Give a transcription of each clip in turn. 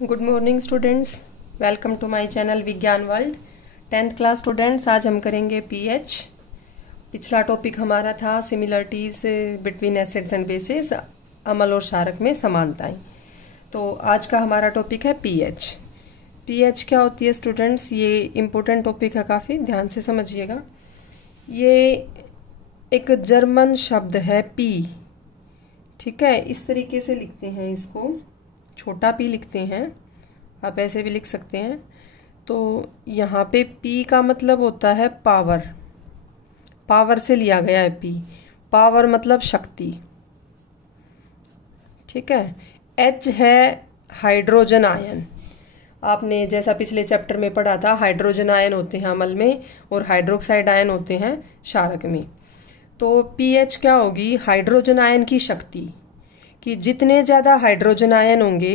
Good morning students, welcome to my channel Vigyan world. 10th class students, आज हम करेंगे pH. पिछला टॉपिक हमारा था similarities between acids and bases, अम्ल और क्षारक में समानताएं। तो आज का हमारा टॉपिक है पीएच। पीएच क्या होती है स्टूडेंट्स, ये इम्पोर्टेंट टॉपिक है, काफ़ी ध्यान से समझिएगा। ये एक जर्मन शब्द है पी, ठीक है। इस तरीके से लिखते हैं इसको, छोटा पी लिखते हैं, आप ऐसे भी लिख सकते हैं। तो यहाँ पे पी का मतलब होता है पावर, पावर से लिया गया है पी। पावर मतलब शक्ति, ठीक है। एच है हाइड्रोजन आयन। आपने जैसा पिछले चैप्टर में पढ़ा था, हाइड्रोजन आयन होते हैं अम्ल में और हाइड्रोक्साइड आयन होते हैं क्षारक में। तो पीएच क्या होगी, हाइड्रोजन आयन की शक्ति, कि जितने ज़्यादा हाइड्रोजन आयन होंगे,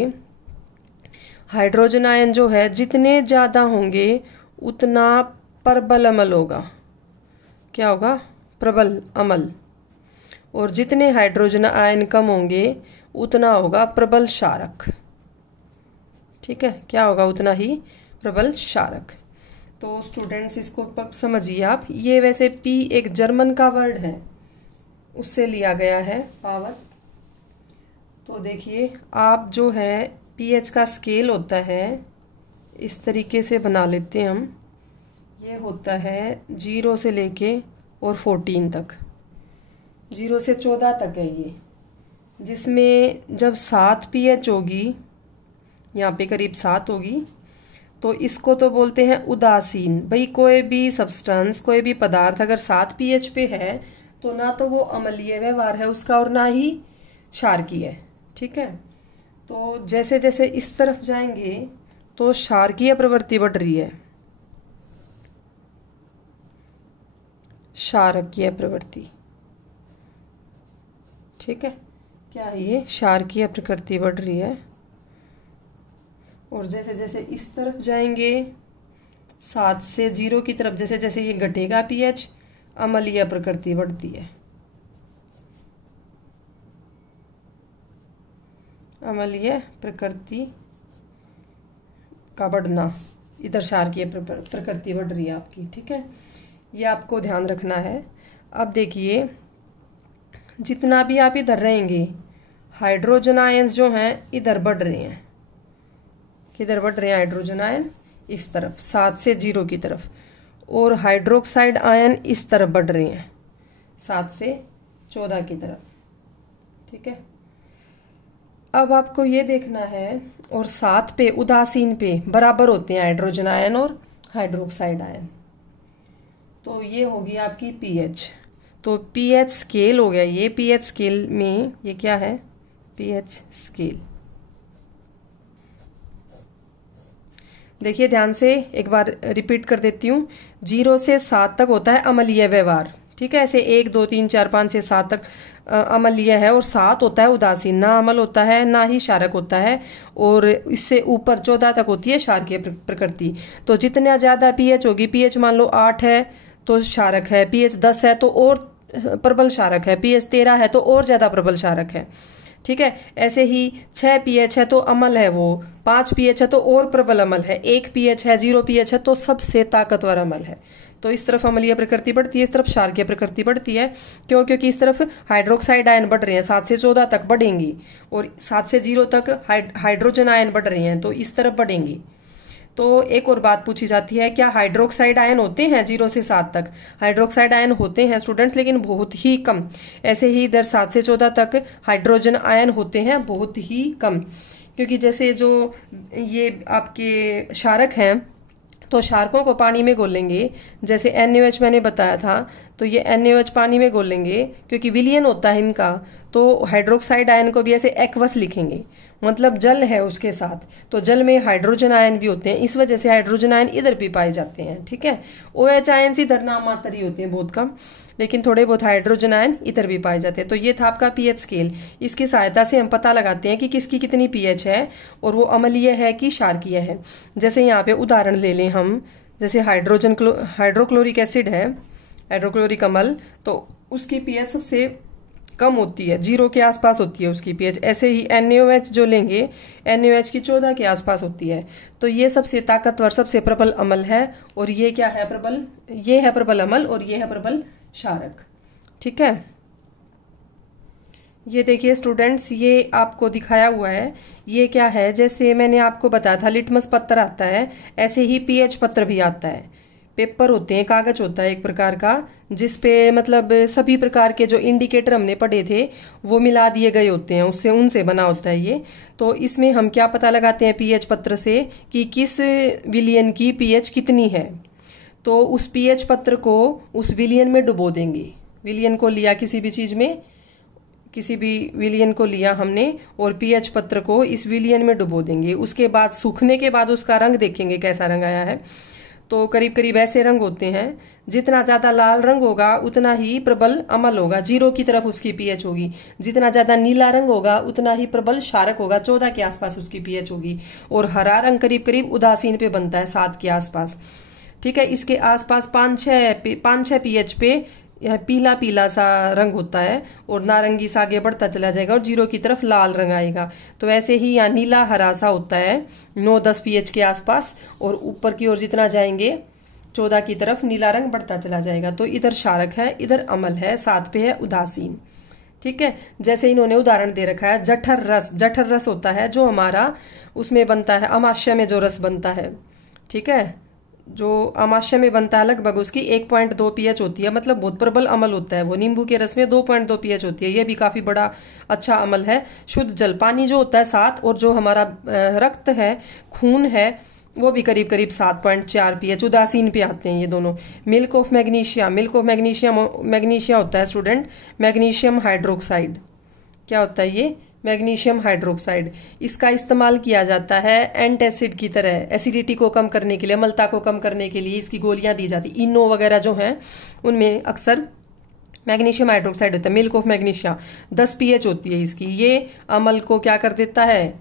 हाइड्रोजन आयन जो है जितने ज़्यादा होंगे उतना प्रबल अम्ल होगा। क्या होगा? प्रबल अम्ल। और जितने हाइड्रोजन आयन कम होंगे उतना होगा प्रबल क्षारक, ठीक है। क्या होगा? उतना ही प्रबल क्षारक। तो स्टूडेंट्स इसको समझिए आप। ये वैसे पी एक जर्मन का वर्ड है, उससे लिया गया है पावर। तो देखिए आप, जो है पीएच का स्केल होता है, इस तरीके से बना लेते हैं हम। ये होता है 0 से लेके और 14 तक, 0 से 14 तक है ये, जिसमें जब 7 पीएच होगी, यहाँ पे करीब 7 होगी, तो इसको तो बोलते हैं उदासीन। भाई कोई भी सब्सटेंस, कोई भी पदार्थ अगर 7 पीएच पे है तो ना तो वो अम्लीय व्यवहार है उसका और ना ही क्षारकीय है, ठीक है। तो जैसे जैसे इस तरफ जाएंगे तो क्षारकीय प्रवृत्ति बढ़ रही है, क्षारकीय प्रवृत्ति, ठीक है। क्या है ये? क्षारकीय प्रकृति बढ़ रही है। और जैसे जैसे इस तरफ जाएंगे 7 से 0 की तरफ, जैसे जैसे ये घटेगा पीएच, अम्लीय प्रकृति बढ़ती है, अम्लीय प्रकृति का बढ़ना, इधर क्षारकीय प्रकृति बढ़ रही है आपकी, ठीक है। ये आपको ध्यान रखना है। अब देखिए जितना भी आप इधर रहेंगे, हाइड्रोजन आयंस जो हैं इधर बढ़ रहे हैं। किधर बढ़ रहे हैं हाइड्रोजन आयन? इस तरफ, 7 से 0 की तरफ। और हाइड्रोक्साइड आयन इस तरफ बढ़ रहे हैं, 7 से 14 की तरफ, ठीक है। अब आपको ये देखना है, और 7 पे उदासीन पे बराबर होते हैं हाइड्रोजन आयन और हाइड्रोक्साइड आयन। तो ये होगी आपकी पीएच। तो पीएच स्केल हो गया ये। पीएच स्केल में ये क्या है? PH scale. देखिए ध्यान से, एक बार रिपीट कर देती हूँ। 0 से 7 तक होता है अम्लीय व्यवहार, ठीक है। ऐसे 1 2 3 4 5 6 7 तक अम्लीय है, और 7 होता है उदासीन, ना अम्ल होता है ना ही क्षारक होता है। और इससे ऊपर 14 तक होती है क्षारकीय प्रकृति। तो जितना ज़्यादा पीएच होगी, पीएच मान लो 8 है तो क्षारक है, पीएच 10 है तो और प्रबल क्षारक है, पीएच 13 है तो और ज़्यादा प्रबल क्षारक है, ठीक है। ऐसे ही 6 पीएच है तो अम्ल है वो, 5 पीएच है तो और प्रबल अम्ल है, 1 पीएच है, 0 पीएच है तो सबसे ताकतवर अम्ल है। तो इस तरफ अम्लीय प्रकृति बढ़ती है, इस तरफ क्षारकीय प्रकृति बढ़ती है। क्यों? क्योंकि इस तरफ हाइड्रोक्साइड आयन बढ़ रहे हैं, 7 से 14 तक बढ़ेंगी, और 7 से 0 तक हाइड्रोजन आयन बढ़ रहे हैं, तो इस तरफ बढ़ेंगी। तो एक और बात पूछी जाती है, क्या हाइड्रोक्साइड आयन होते हैं 0 से 7 तक? हाइड्रोक्साइड आयन होते हैं स्टूडेंट्स, लेकिन बहुत ही कम। ऐसे ही इधर 7 से 14 तक हाइड्रोजन आयन होते हैं बहुत ही कम, क्योंकि जैसे जो ये आपके क्षारक हैं, तो क्षारकों को पानी में घोलेंगे, जैसे NaOH मैंने बताया था, तो ये NaOH पानी में घोलेंगे क्योंकि विलयन होता है इनका। तो हाइड्रोक्साइड आयन को भी ऐसे एक्वस लिखेंगे, मतलब जल है उसके साथ, तो जल में हाइड्रोजन आयन भी होते हैं, इस वजह से हाइड्रोजन आयन इधर भी पाए जाते हैं, ठीक है। OH आयन इधर नाम मात्र ही होते हैं, बहुत कम, लेकिन थोड़े बहुत हाइड्रोजन आयन इधर भी पाए जाते हैं। तो ये था आपका पीएच स्केल। इसकी सहायता से हम पता लगाते हैं कि किसकी कितनी पीएच है और वो अम्लीय है कि क्षारकीय है। जैसे यहाँ पे उदाहरण ले लें हम, जैसे हाइड्रोक्लोरिक एसिड है, हाइड्रोक्लोरिक अम्ल, तो उसकी पीएच सबसे कम होती है, 0 के आसपास होती है उसकी पीएच। ऐसे ही NaOH जो लेंगे, NaOH की 14 के आसपास होती है। तो ये सबसे ताकतवर, सबसे प्रबल अम्ल है। और ये क्या है प्रबल, ये है प्रबल अम्ल और ये है प्रबल क्षारक। ठीक है, ये देखिए स्टूडेंट्स, ये आपको दिखाया हुआ है। ये क्या है, जैसे मैंने आपको बताया था लिटमस पत्र आता है, ऐसे ही पीएच पत्र भी आता है। पेपर होते हैं, कागज होता है एक प्रकार का, जिस पे मतलब सभी प्रकार के जो इंडिकेटर हमने पढ़े थे वो मिला दिए गए होते हैं, उससे उनसे बना होता है ये। तो इसमें हम क्या पता लगाते हैं पीएच पत्र से कि किस विलियन की पीएच कितनी है। तो उस पीएच पत्र को उस विलियन में डुबो देंगे। विलियन को लिया, किसी भी चीज़ में किसी भी विलियन को लिया हमने और पीएच पत्र को इस विलियन में डुबो देंगे। उसके बाद सूखने के बाद उसका रंग देखेंगे कैसा रंग आया है। तो करीब करीब ऐसे रंग होते हैं। जितना ज़्यादा लाल रंग होगा उतना ही प्रबल अम्ल होगा, 0 की तरफ उसकी पीएच होगी। जितना ज़्यादा नीला रंग होगा उतना ही प्रबल क्षारक होगा, 14 के आसपास उसकी पीएच होगी। और हरा रंग करीब करीब उदासीन पे बनता है, 7 के आसपास। ठीक है, इसके आसपास 5-6 पीएच पे यह पीला पीला सा रंग होता है और नारंगी सा आगे बढ़ता चला जाएगा और 0 की तरफ लाल रंग आएगा। तो ऐसे ही यहाँ नीला हरा सा होता है 9-10 पीएच के आसपास, और ऊपर की ओर जितना जाएंगे 14 की तरफ नीला रंग बढ़ता चला जाएगा। तो इधर क्षारक है, इधर अम्ल है, 7 पे है उदासीन। ठीक है, जैसे इन्होंने उदाहरण दे रखा है जठर रस। जठर रस होता है जो हमारा उसमें बनता है, अमाशय में जो रस बनता है। ठीक है, जो अमाशय में बनता है लगभग उसकी 1.2 पीएच होती है, मतलब बहुत प्रबल अम्ल होता है वो। नींबू के रस में 2.2 पीएच होती है, ये भी काफ़ी बड़ा अच्छा अम्ल है। शुद्ध जल पानी जो होता है 7, और जो हमारा रक्त है, खून है, वो भी करीब करीब 7.4 पीएच। उदासीन पे आते हैं ये दोनों। Milk of magnesia, milk of magnesia होता है स्टूडेंट मैग्नीशियम हाइड्रोक्साइड। क्या होता है ये, मैग्नीशियम हाइड्रोक्साइड। इसका इस्तेमाल किया जाता है एंटासिड की तरह, एसिडिटी को कम करने के लिए, अम्लता को कम करने के लिए इसकी गोलियां दी जाती। इनो वगैरह जो हैं उनमें अक्सर मैग्नीशियम हाइड्रोक्साइड होता है। मिल्क ऑफ मैग्नीशिया 10 पीएच होती है इसकी। ये अम्ल को क्या कर देता है,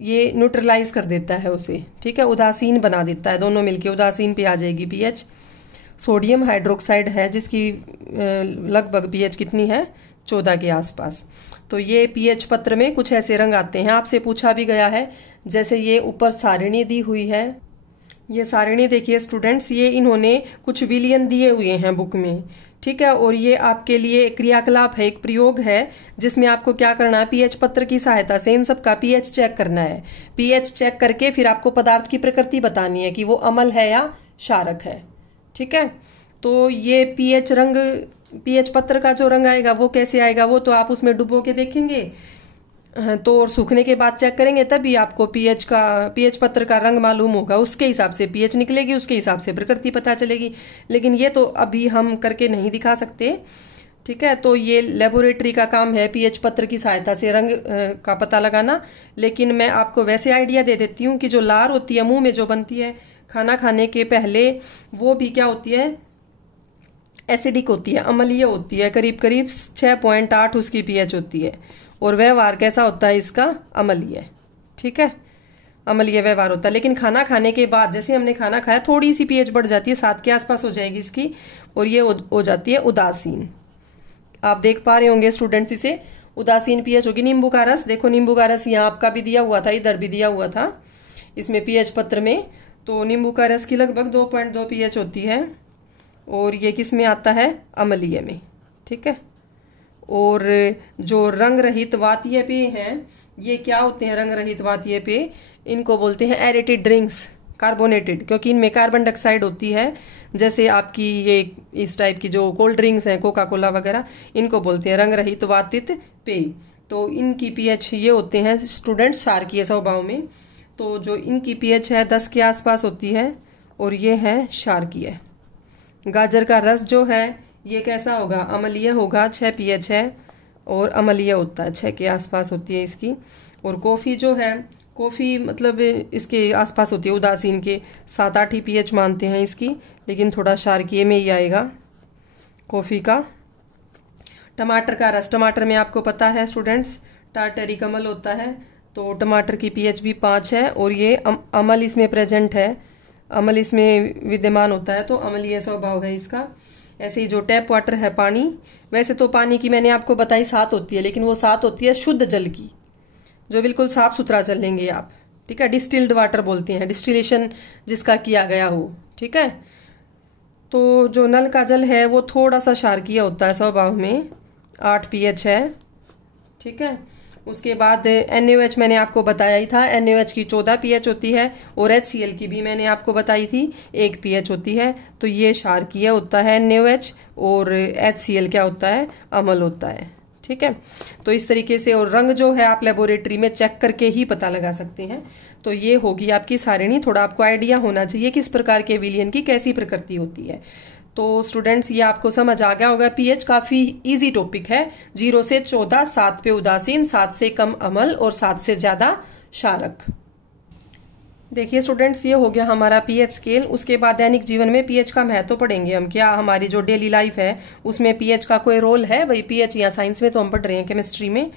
ये न्यूट्रलाइज कर देता है उसे। ठीक है, उदासीन बना देता है, दोनों मिलके उदासीन पे आ जाएगी पीएच। सोडियम हाइड्रोक्साइड है जिसकी लगभग पीएच कितनी है, 14 के आसपास। तो ये पीएच पत्र में कुछ ऐसे रंग आते हैं। आपसे पूछा भी गया है, जैसे ये ऊपर सारिणी दी हुई है, ये सारिणी देखिए स्टूडेंट्स, ये इन्होंने कुछ विलियन दिए हुए हैं बुक में। ठीक है, और ये आपके लिए क्रियाकलाप है, एक प्रयोग है जिसमें आपको क्या करना है, पीएच पत्र की सहायता से इन सब का पीएच चेक करना है। पीएच चेक करके फिर आपको पदार्थ की प्रकृति बतानी है कि वो अम्ल है या क्षारक है। ठीक है, तो ये पीएच पत्र का जो रंग आएगा वो कैसे आएगा, वो तो आप उसमें डुबो के देखेंगे तो, और सूखने के बाद चेक करेंगे तभी आपको पीएच पत्र का रंग मालूम होगा। उसके हिसाब से पीएच निकलेगी, उसके हिसाब से प्रकृति पता चलेगी। लेकिन ये तो अभी हम करके नहीं दिखा सकते। ठीक है, तो ये लेबोरेटरी का काम है पीएच पत्र की सहायता से रंग का पता लगाना। लेकिन मैं आपको वैसे आइडिया दे देती हूँ कि जो लार होती है मुंह में जो बनती है खाना खाने के पहले, वो भी क्या होती है, एसिडिक होती है, अम्लीय होती है। करीब करीब 6.8 उसकी पीएच होती है। और व्यवहार कैसा होता है इसका, अम्लीय। ठीक है, अम्लीय व्यवहार होता है। लेकिन खाना खाने के बाद, जैसे हमने खाना खाया, थोड़ी सी पीएच बढ़ जाती है, 7 के आसपास हो जाएगी इसकी, और ये हो जाती है उदासीन। आप देख पा रहे होंगे स्टूडेंट्स, इसे उदासीन पीएच होगी। नींबू का रस देखो, नींबू का रस यहाँ आपका भी दिया हुआ था, इधर भी दिया हुआ था इसमें पीएच पत्र में। तो नींबू का रस की लगभग 2.2 पीएच होती है, और ये किस में आता है, अम्लीय में। ठीक है, और जो रंग रहित वातीय पेय हैं, ये क्या होते हैं रंग रहित वातीय पेय, इनको बोलते हैं एरेटेड ड्रिंक्स, कार्बोनेटेड, क्योंकि इनमें कार्बन डाइऑक्साइड होती है। जैसे आपकी ये इस टाइप की जो कोल्ड ड्रिंक्स हैं, कोका कोला वगैरह, इनको बोलते हैं रंग रहित वातित पेय। तो इनकी पीएच ये होते हैं स्टूडेंट क्षारकीय स्वभाव में। तो जो इनकी पीएच है 10 के आसपास होती है, और ये है क्षारकीय। गाजर का रस जो है ये कैसा होगा, अम्लीय होगा, 6 पीएच है और अम्लीय होता है, 6 के आसपास होती है इसकी। और कॉफ़ी जो है, कॉफ़ी मतलब इसके आसपास होती है, उदासीन के 7-8 ही पीएच मानते हैं इसकी, लेकिन थोड़ा क्षारकीय में ही आएगा कॉफ़ी का। टमाटर का रस, टमाटर में आपको पता है स्टूडेंट्स टार्टरिक अम्ल होता है, तो टमाटर की पीएच भी 5 है, और ये अम्ल इसमें प्रेजेंट है, अम्ल इसमें विद्यमान होता है, तो अम्लीय स्वभाव है इसका। ऐसे ही जो टैप वाटर है पानी, वैसे तो पानी की मैंने आपको बताई 7 होती है, लेकिन वो 7 होती है शुद्ध जल की, जो बिल्कुल साफ सुथरा जल लेंगे आप, ठीक है। डिस्टिल्ड वाटर बोलते हैं, डिस्टिलेशन जिसका किया गया हो, ठीक है। तो जो नल का जल है वो थोड़ा सा क्षारकीय होता है स्वभाव में, 8 pH है, ठीक है। उसके बाद NaOH मैंने आपको बताया ही था, NaOH की 14 pH होती है, और HCl की भी मैंने आपको बताई थी 1 pH होती है। तो ये क्षारकीय होता है NaOH, और HCl क्या होता है, अम्ल होता है, ठीक है। तो इस तरीके से, और रंग जो है आप लेबोरेटरी में चेक करके ही पता लगा सकते हैं। तो ये होगी आपकी सारिणी, थोड़ा आपको आइडिया होना चाहिए किस प्रकार के विलयन की कैसी प्रकृति होती है। तो स्टूडेंट्स ये आपको समझ आ गया होगा। पीएच काफ़ी इजी टॉपिक है, 0 से 14, 7 पे उदासीन, 7 से कम अम्ल और 7 से ज़्यादा क्षारक। देखिए स्टूडेंट्स, ये हो गया हमारा पीएच स्केल। उसके बाद दैनिक जीवन में पीएच का महत्व पढ़ेंगे हम, क्या हमारी जो डेली लाइफ है उसमें पीएच का कोई रोल है। वही पीएच या साइंस में तो हम पढ़ रहे हैं केमिस्ट्री में,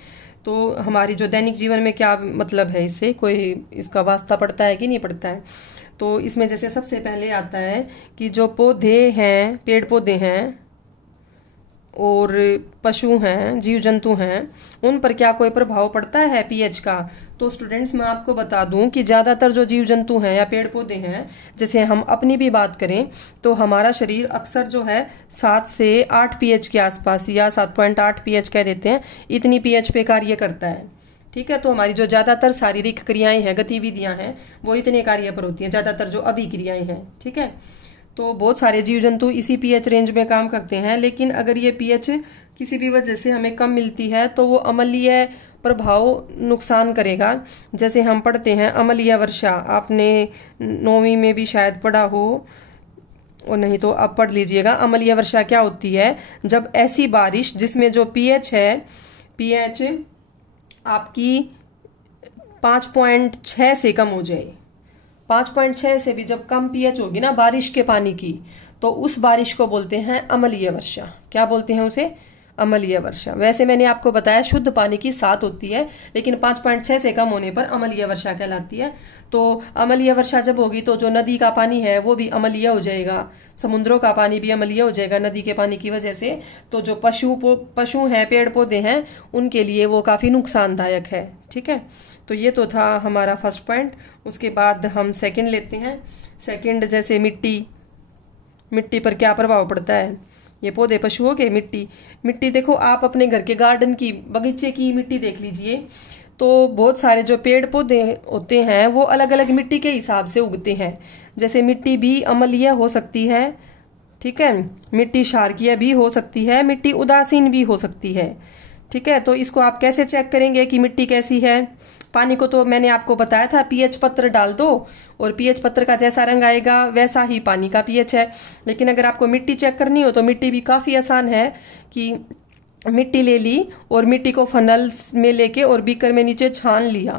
तो हमारी जो दैनिक जीवन में क्या मतलब है, इससे कोई इसका वास्ता पड़ता है कि नहीं पड़ता है। तो इसमें जैसे सबसे पहले आता है कि जो पौधे हैं, पेड़ पौधे हैं और पशु हैं, जीव जंतु हैं, उन पर क्या कोई प्रभाव पड़ता है पीएच का। तो स्टूडेंट्स मैं आपको बता दूं कि ज़्यादातर जो जीव जंतु हैं या पेड़ पौधे हैं, जैसे हम अपनी भी बात करें तो हमारा शरीर अक्सर जो है 7 से 8 पीएच के आसपास, या 7.8 पीएच कह देते हैं, इतनी पीएच पे कार्य करता है, ठीक है। तो हमारी जो ज़्यादातर शारीरिक क्रियाएं हैं, गतिविधियां हैं, वो इतने कार्य पर होती हैं, ज़्यादातर जो अभिक्रियाएं हैं, ठीक है। तो बहुत सारे जीव जंतु इसी पीएच रेंज में काम करते हैं। लेकिन अगर ये पीएच किसी भी वजह से हमें कम मिलती है तो वो अम्लीय प्रभाव नुकसान करेगा। जैसे हम पढ़ते हैं अम्लीय वर्षा, आपने 9वीं में भी शायद पढ़ा हो, और नहीं तो अब पढ़ लीजिएगा। अम्लीय वर्षा क्या होती है, जब ऐसी बारिश जिसमें जो पीएच है, पीएच आपकी 5.6 से कम हो जाए, 5.6 से भी जब कम पीएच होगी ना बारिश के पानी की, तो उस बारिश को बोलते हैं अम्लीय वर्षा। क्या बोलते हैं उसे, अम्लीय वर्षा। वैसे मैंने आपको बताया शुद्ध पानी की 7 होती है, लेकिन 5.6 से कम होने पर अम्लीय वर्षा कहलाती है। तो अम्लीय वर्षा जब होगी तो जो नदी का पानी है वो भी अम्लीय हो जाएगा, समुद्रों का पानी भी अम्लीय हो जाएगा नदी के पानी की वजह से। तो जो पशु हैं, पेड़ पौधे हैं, उनके लिए वो काफ़ी नुकसानदायक है, ठीक है। तो ये तो था हमारा फर्स्ट पॉइंट। उसके बाद हम सेकंड लेते हैं। सेकंड जैसे मिट्टी पर क्या प्रभाव पड़ता है, ये पौधे पशुओं के मिट्टी देखो आप अपने घर के गार्डन की, बगीचे की मिट्टी देख लीजिए, तो बहुत सारे जो पेड़ पौधे होते हैं वो अलग अलग मिट्टी के हिसाब से उगते हैं। जैसे मिट्टी भी अम्लीय हो सकती है, ठीक है, मिट्टी क्षारकीय भी हो सकती है, मिट्टी उदासीन भी हो सकती है, ठीक है। तो इसको आप कैसे चेक करेंगे कि मिट्टी कैसी है। पानी को तो मैंने आपको बताया था, पीएच पत्र डाल दो और पीएच पत्र का जैसा रंग आएगा वैसा ही पानी का पीएच है। लेकिन अगर आपको मिट्टी चेक करनी हो तो मिट्टी भी काफ़ी आसान है कि मिट्टी ले ली और मिट्टी को फनल्स में लेके और बीकर में नीचे छान लिया,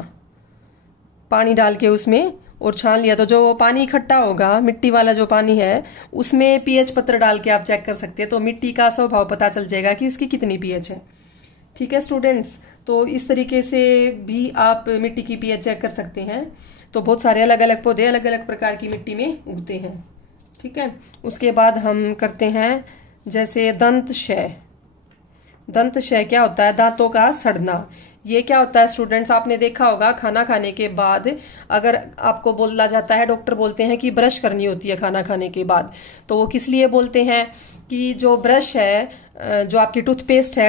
पानी डाल के उसमें और छान लिया, तो जो पानी इकट्ठा होगा, मिट्टी वाला जो पानी है, उसमें पीएच पत्र डाल के आप चेक कर सकते हैं। तो मिट्टी का स्वभाव पता चल जाएगा कि उसकी कितनी पीएच है, ठीक है स्टूडेंट्स। तो इस तरीके से भी आप मिट्टी की पीएच चेक कर सकते हैं। तो बहुत सारे अलग अलग पौधे अलग अलग प्रकार की मिट्टी में उगते हैं, ठीक है। उसके बाद हम करते हैं जैसे दंत क्षय क्या होता है, दांतों का सड़ना। ये क्या होता है स्टूडेंट्स, आपने देखा होगा खाना खाने के बाद अगर आपको बोला जाता है, डॉक्टर बोलते हैं कि ब्रश करनी होती है खाना खाने के बाद, तो वो किस लिए बोलते हैं कि जो ब्रश है, जो आपकी टूथपेस्ट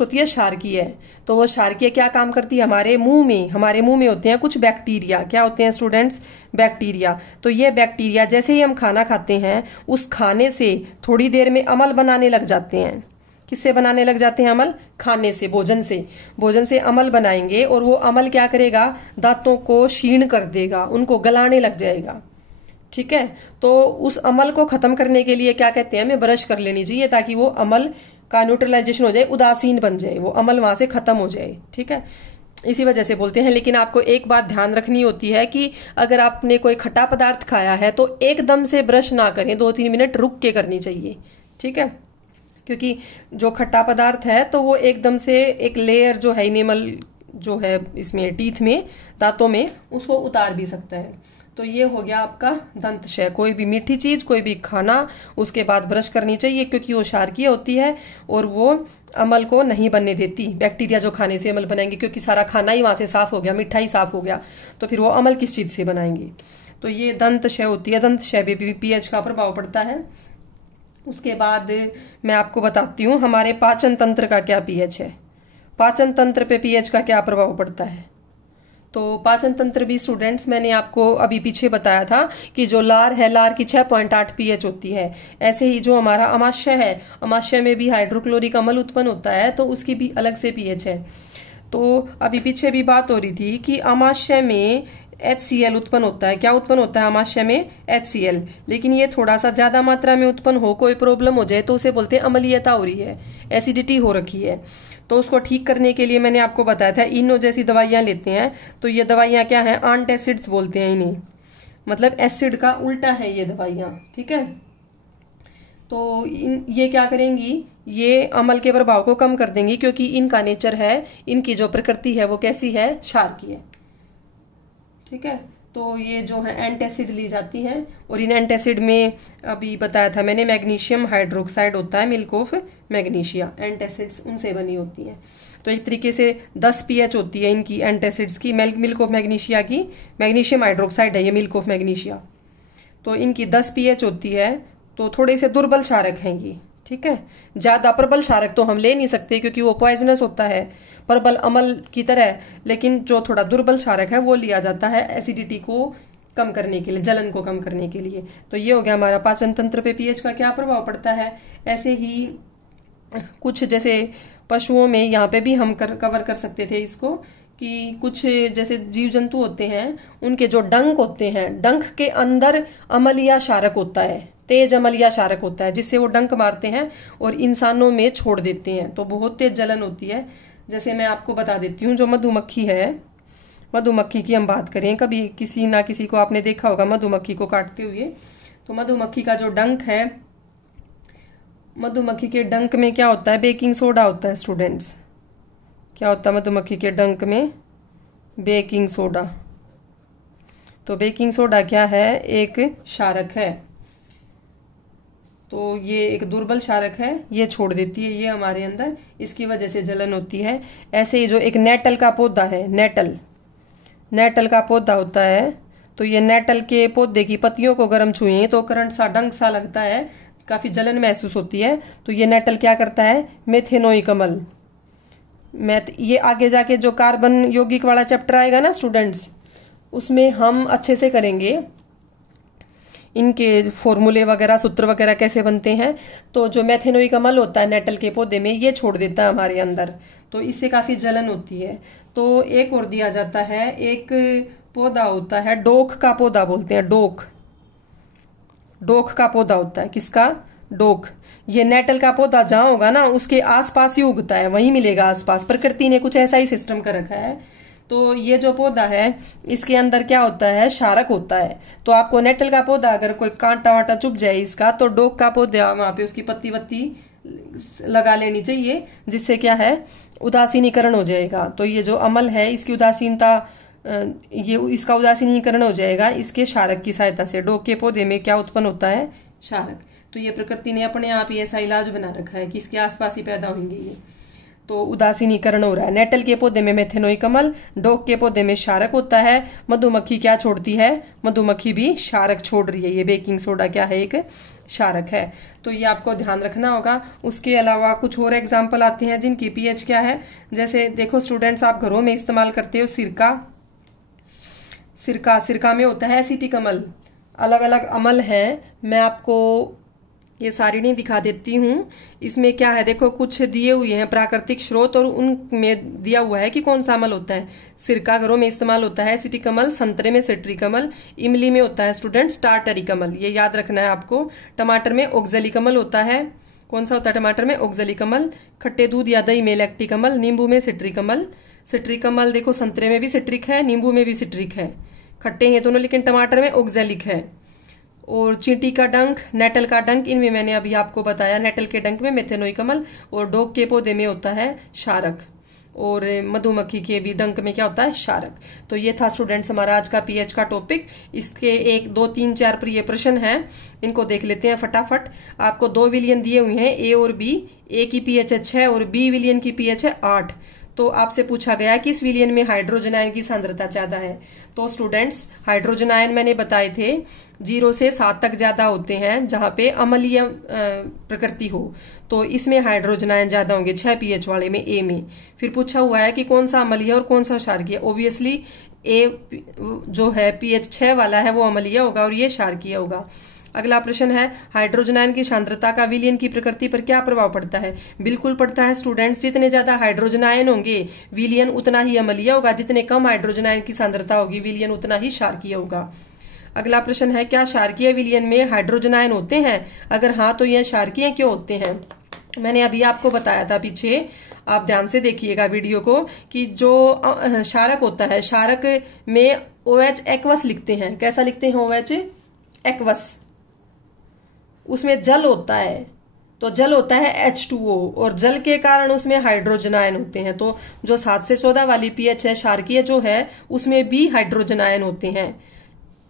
होती है क्षारकीय है। तो वो क्षारकीय क्या काम करती है, हमारे मुंह में होते हैं कुछ बैक्टीरिया। क्या होते हैं स्टूडेंट्स, बैक्टीरिया। तो ये बैक्टीरिया जैसे ही हम खाना खाते हैं, उस खाने से थोड़ी देर में अम्ल बनाने लग जाते हैं। किससे बनाने लग जाते हैं अम्ल, खाने से, भोजन से अम्ल बनाएंगे, और वो अम्ल क्या करेगा, दांतों को क्षीण कर देगा, उनको गलाने लग जाएगा, ठीक है। तो उस अम्ल को खत्म करने के लिए क्या कहते हैं, हमें ब्रश कर लेनी चाहिए ताकि वो अम्ल का न्यूट्रलाइजेशन हो जाए, उदासीन बन जाए, वो अम्ल वहां से खत्म हो जाए, ठीक है। इसी वजह से बोलते हैं। लेकिन आपको एक बात ध्यान रखनी होती है कि अगर आपने कोई खट्टा पदार्थ खाया है तो एकदम से ब्रश ना करें, 2-3 मिनट रुक के करनी चाहिए, ठीक है। क्योंकि जो खट्टा पदार्थ है तो वो एकदम से एक लेयर जो है इनेमल जो है इसमें टीथ में, दांतों में, उसको उतार भी सकता है। तो ये हो गया आपका दंतशय। कोई भी मीठी चीज़, कोई भी खाना, उसके बाद ब्रश करनी चाहिए, क्योंकि वो क्षारकीय होती है और वो अमल को नहीं बनने देती। बैक्टीरिया जो खाने से अमल बनाएंगे, क्योंकि सारा खाना ही वहाँ से साफ़ हो गया, मीठा ही साफ़ हो गया, तो फिर वो अमल किस चीज़ से बनाएंगे। तो ये दंतशय होती है। दंतशय भी पीएच का प्रभाव पड़ता है। उसके बाद मैं आपको बताती हूँ हमारे पाचन तंत्र का क्या पीएच है। पाचन तंत्र पे पीएच का क्या प्रभाव पड़ता है। तो पाचन तंत्र भी स्टूडेंट्स, मैंने आपको अभी पीछे बताया था कि जो लार है, लार की 6.8 पीएच होती है। ऐसे ही जो हमारा अमाशय है, अमाशय में भी हाइड्रोक्लोरिक अम्ल उत्पन्न होता है, तो उसकी भी अलग से पीएच है। तो अभी पीछे भी बात हो रही थी कि अमाशय में HCl उत्पन्न होता है। क्या उत्पन्न होता है अमाशय में? HCl। लेकिन ये थोड़ा सा ज़्यादा मात्रा में उत्पन्न हो, कोई प्रॉब्लम हो जाए, तो उसे बोलते हैं अम्लीयता हो रही है, एसिडिटी हो रखी है। तो उसको ठीक करने के लिए मैंने आपको बताया था इनो जैसी दवाइयाँ लेते हैं। तो ये दवाइयाँ क्या हैं? एंटासिड्स बोलते हैं इन्हें, मतलब एसिड का उल्टा है ये दवाइयाँ, ठीक है। तो ये क्या करेंगी? ये अमल के प्रभाव को कम कर देंगी, क्योंकि इनका नेचर है, इनकी जो प्रकृति है वो कैसी है? क्षारकीय, ठीक है। तो ये जो है एंटासिड ली जाती हैं, और इन एंटासिड में अभी बताया था मैंने मैग्नीशियम हाइड्रोक्साइड होता है, मिल्क ऑफ मैग्नीशिया, एंटासिड्स उनसे बनी होती हैं। तो एक तरीके से 10 पीएच होती है इनकी एंटासिड्स की, मिल्क ऑफ मैग्नीशिया की। मैग्नीशियम हाइड्रोक्साइड है ये मिल्क ऑफ मैग्नीशिया, तो इनकी 10 पीएच होती है। तो थोड़े से दुर्बल क्षारक हैं ये, ठीक है। ज़्यादा प्रबल क्षारक तो हम ले नहीं सकते, क्योंकि वो पॉइजनस होता है, प्रबल अमल की तरह। लेकिन जो थोड़ा दुर्बल क्षारक है वो लिया जाता है एसिडिटी को कम करने के लिए, जलन को कम करने के लिए। तो ये हो गया हमारा पाचन तंत्र पे पीएच का क्या प्रभाव पड़ता है। ऐसे ही कुछ जैसे पशुओं में, यहाँ पे भी हम कवर कर सकते थे इसको, कि कुछ जैसे जीव जंतु होते हैं, उनके जो डंक होते हैं, डंक के अंदर अम्लीय क्षारक होता है, तेज अम्लीय क्षारक होता है, जिससे वो डंक मारते हैं और इंसानों में छोड़ देते हैं, तो बहुत तेज जलन होती है। जैसे मैं आपको बता देती हूँ, जो मधुमक्खी है, मधुमक्खी की हम बात करें, कभी किसी ना किसी को आपने देखा होगा मधुमक्खी को काटते हुए। तो मधुमक्खी का जो डंक है, मधुमक्खी के डंक में क्या होता है? बेकिंग सोडा होता है स्टूडेंट्स। क्या होता है मधुमक्खी के डंक में? Baking soda. तो बेकिंग सोडा क्या है? एक क्षारक है। तो ये एक दुर्बल क्षारक है, ये छोड़ देती है ये हमारे अंदर, इसकी वजह से जलन होती है। ऐसे ही जो एक नेटल का पौधा है, नेटल का पौधा होता है, तो ये नेटल के पौधे की पत्तियों को गर्म छुए तो करंट सा, डंक सा लगता है, काफ़ी जलन महसूस होती है। तो ये नेटल क्या करता है? मेथेनोइक अम्ल। ये आगे जाके जो कार्बन यौगिक वाला चैप्टर आएगा ना स्टूडेंट्स, उसमें हम अच्छे से करेंगे इनके फॉर्मूले वगैरह, सूत्र वगैरह कैसे बनते हैं। तो जो मेथेनोइक अम्ल होता है नेटल के पौधे में, ये छोड़ देता है हमारे अंदर, तो इससे काफ़ी जलन होती है। तो एक और दिया जाता है, एक पौधा होता है, डोक का पौधा बोलते हैं, डोक का पौधा होता है। किसका? डोक। ये नेटल का पौधा जहाँ होगा ना, उसके आसपास ही उगता है, वहीं मिलेगा आसपास। प्रकृति ने कुछ ऐसा ही सिस्टम कर रखा है। तो ये जो पौधा है, इसके अंदर क्या होता है? क्षारक होता है। तो आपको नेटल का पौधा अगर कोई कांटा वाटा चुभ जाए इसका, तो डोक का पौधा वहाँ पे उसकी पत्ती वत्ती लगा लेनी चाहिए, जिससे क्या है? उदासीनीकरण हो जाएगा। तो ये जो अमल है, इसकी उदासीनता, ये इसका उदासीनीकरण हो जाएगा इसके क्षारक की सहायता से। डोक के पौधे में क्या उत्पन्न होता है? क्षारक। तो ये प्रकृति ने अपने आप ही ऐसा इलाज बना रखा है कि इसके आसपास ही पैदा होंगे ये, तो उदासीनीकरण हो रहा है। नेटल के पौधे में मेथेनोइक अम्ल, डोक के पौधे में क्षारक होता है। मधुमक्खी क्या छोड़ती है? मधुमक्खी भी क्षारक छोड़ रही है। ये बेकिंग सोडा क्या है? एक क्षारक है। तो ये आपको ध्यान रखना होगा। उसके अलावा कुछ और एग्जाम्पल आते हैं जिनकी पीएच क्या है। जैसे देखो स्टूडेंट्स, आप घरों में इस्तेमाल करते हो सिरका में होता है एसिटिक अम्ल। अलग अलग अम्ल हैं, मैं आपको ये सारिणी दिखा देती हूँ। इसमें क्या है देखो, कुछ दिए हुए हैं प्राकृतिक स्रोत, और उनमें दिया हुआ है कि कौन सा अम्ल होता है। सिरका घरों में इस्तेमाल होता है एसिटिक अम्ल, संतरे में सिट्रिक अम्ल, इमली में होता है स्टूडेंट्स टार्टरिक अम्ल, ये याद रखना है आपको। टमाटर में ऑक्जेलिक अम्ल होता है। कौन सा होता है टमाटर में? ऑक्जेलिक अम्ल। खट्टे दूध या दही में लैक्टिक अम्ल, नींबू में सिट्रिक अम्ल। सिट्रिक अम्ल देखो संतरे में भी सिट्रिक है, नींबू में भी सिट्रिक है, खट्टे हैं दोनों, लेकिन टमाटर में ऑक्जेलिक है। और चींटी का डंक, नेटल का डंक, इनमें मैंने अभी आपको बताया, नेटल के डंक में मेथेनोइक अम्ल, और डोक के पौधे में होता है क्षारक। और मधुमक्खी के भी डंक में क्या होता है, क्षारक। तो ये था स्टूडेंट्स हमारा आज का पीएच का टॉपिक। इसके 1 2 3 4 प्रिय प्रश्न हैं, इनको देख लेते हैं फटाफट। आपको 2 विलियन दिए हुए हैं, ए और बी। ए की पीएच है 6 और बी विलियन की पीएच है 8। तो आपसे पूछा गया किस विलियन में हाइड्रोजन आयन की सांद्रता ज्यादा है। तो स्टूडेंट्स हाइड्रोजन आयन मैंने बताए थे 0 से 7 तक ज्यादा होते हैं जहां पे अम्लीय प्रकृति हो, तो इसमें हाइड्रोजन आयन ज्यादा होंगे 6 पीएच वाले में, ए में। फिर पूछा हुआ है कि कौन सा अम्लीय और कौन सा क्षारकीय। ओब्वियसली ए जो है पीएच 6 वाला है वो अम्लीय होगा और ये क्षारकीय होगा। अगला प्रश्न है हाइड्रोजन आयन की सांद्रता का विलयन की प्रकृति पर क्या प्रभाव पड़ता है। बिल्कुल पड़ता है स्टूडेंट्स, जितने ज्यादा हाइड्रोजन आयन होंगे विलयन उतना ही अम्लीय होगा, जितने कम हाइड्रोजन आयन की सांद्रता होगी विलयन उतना ही क्षारकीय होगा। अगला प्रश्न है क्या क्षारकीय विलयन में हाइड्रोजन आयन होते हैं, अगर हाँ तो यह क्षारकीय क्यों होते हैं। मैंने अभी आपको बताया था पीछे, आप ध्यान से देखिएगा वीडियो को, कि जो क्षारक होता है क्षारक में OH एक्वस लिखते हैं। कैसा लिखते हैं OH एक्वस, उसमें जल होता है, तो जल होता है H2O और जल के कारण उसमें हाइड्रोजन आयन होते हैं। तो जो 7 से 14 वाली पीएच है क्षारकीय जो है उसमें भी हाइड्रोजन आयन होते हैं,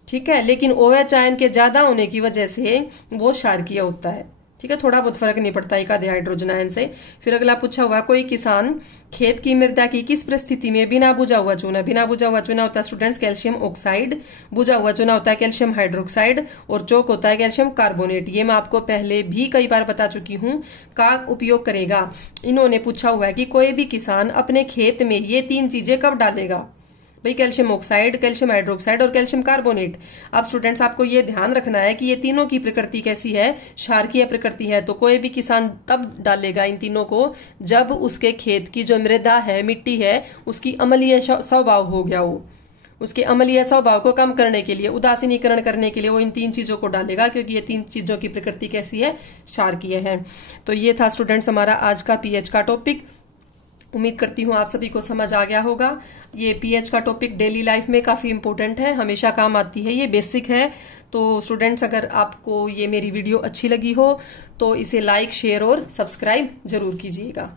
ठीक है, लेकिन OH आयन के ज्यादा होने की वजह से वो क्षारकीय होता है, ठीक है। थोड़ा बहुत फर्क नहीं पड़ता एक आधे हाइड्रोजन आयन से। फिर अगला पूछा हुआ कोई किसान खेत की मृदा की किस परिस्थिति में बिना बुझा हुआ चूना, बिना बुझा हुआ चूना होता है स्टूडेंट्स कैल्शियम ऑक्साइड, बुझा हुआ चूना होता है कैल्शियम हाइड्रोक्साइड और चौक होता है कैल्शियम कार्बोनेट। ये मैं आपको पहले भी कई बार बता चुकी हूँ, का उपयोग करेगा। इन्होंने पूछा हुआ है कि कोई भी किसान अपने खेत में ये 3 चीजें कब डालेगा, भाई कैल्शियम ऑक्साइड, कैल्शियम हाइड्रोक्साइड और कैल्शियम कार्बोनेट। अब स्टूडेंट्स आपको ये ध्यान रखना है कि ये तीनों की प्रकृति कैसी है, क्षारकीय प्रकृति है। तो कोई भी किसान तब डालेगा इन तीनों को जब उसके खेत की जो मृदा है, मिट्टी है, उसकी अम्लीय स्वभाव हो गया हो। उसके अम्लीय स्वभाव को कम करने के लिए, उदासीनीकरण करने के लिए वो इन 3 चीजों को डालेगा, क्योंकि ये 3 चीजों की प्रकृति कैसी है, क्षारकीय है। तो ये था स्टूडेंट्स हमारा आज का पीएच का टॉपिक। उम्मीद करती हूँ आप सभी को समझ आ गया होगा। ये पीएच का टॉपिक डेली लाइफ में काफ़ी इंपॉर्टेंट है, हमेशा काम आती है, ये बेसिक है। तो स्टूडेंट्स अगर आपको ये मेरी वीडियो अच्छी लगी हो तो इसे लाइक, शेयर और सब्सक्राइब जरूर कीजिएगा।